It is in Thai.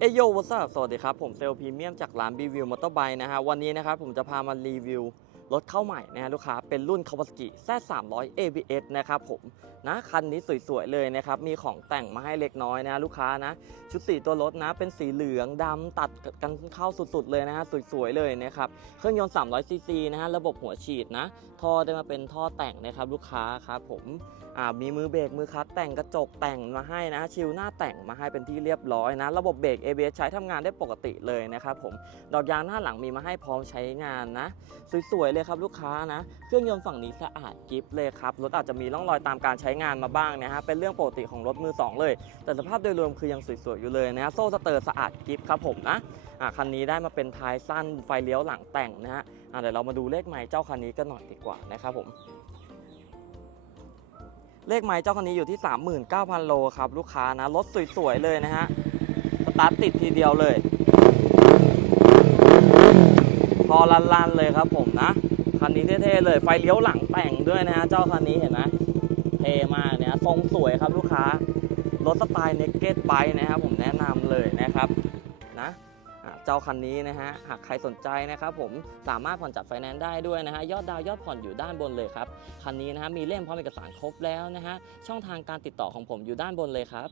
เอยโยวสสวัสดีครับ ผมเซลล์พรีเมียมจากร้านบีวิวมอเตอร์ไบค์นะฮะ วันนี้นะครับผมจะพามารีวิว รถเข้าใหม่นะลูกค้าเป็นรุ่น Kawasaki Z300 ABS นะครับผมนะคันนี้สวยๆเลยนะครับมีของแต่งมาให้เล็กน้อยนะลูกค้านะชุดสีตัวรถนะเป็นสีเหลืองดำตัดกันเข้าสุดๆเลยนะฮะสวยๆเลยนะครับเครื่องยนต์ 300 ซีซีนะฮะระบบหัวฉีดนะท่อได้มาเป็นท่อแต่งนะครับลูกค้าครับผมอ่ามีมือเบรกมือคัตแต่งกระจกแต่งมาให้นะชิลหน้าแต่งมาให้เป็นที่เรียบร้อยนะระบบเบรก ABS ใช้ทำงานได้ปกติเลยนะครับผมดอกยางหน้าหลังมีมาให้พร้อมใช้งานนะสวยๆเลยครับลูกค้านะ เครื่องยนต์ฝั่งนี้สะอาดกิฟเลยครับ รถอาจจะมีร่องรอยตามการใช้งานมาบ้างนะฮะ เป็นเรื่องปกติของรถมือสองเลย แต่สภาพโดยรวมคือยังสวยๆอยู่เลยนะฮะโซ่สเตอร์สะอาดกิฟครับผมนะอะคันนี้ได้มาเป็นท้ายสั้นไฟเลี้ยวหลังแต่งนะฮะอะเดี๋ยวเรามาดูเลขไมล์เจ้าคันนี้กันหน่อยดีกว่านะครับผมเลขไมล์เจ้าคันนี้อยู่ที่ 39,000 โลครับ ลูกค้านะ รถสวย ๆ เลยนะฮะ สตาร์ทติดทีเดียวเลย พอลัน ๆ เลยครับผมนะ คันนี้เท่ๆเลย ไฟเลี้ยวหลังแต่งด้วยนะฮะ เจ้าคันนี้เห็นไหมเท่มากเนี่ยทรงสวยครับลูกค้า รถสไตล์เนกเก็ตไบนะครับผมแนะนำเลยนะครับนะเจ้าคันนี้นะฮะ หากใครสนใจนะครับผมสามารถผ่อนจัดไฟแนนซ์ได้ด้วยนะฮะ ยอดดาวยอดผ่อนอยู่ด้านบนเลยครับ คันนี้นะฮะมีเล่มพร้อมเอกสารครบแล้วนะฮะ ช่องทางการติดต่อของผมอยู่ด้านบนเลยครับ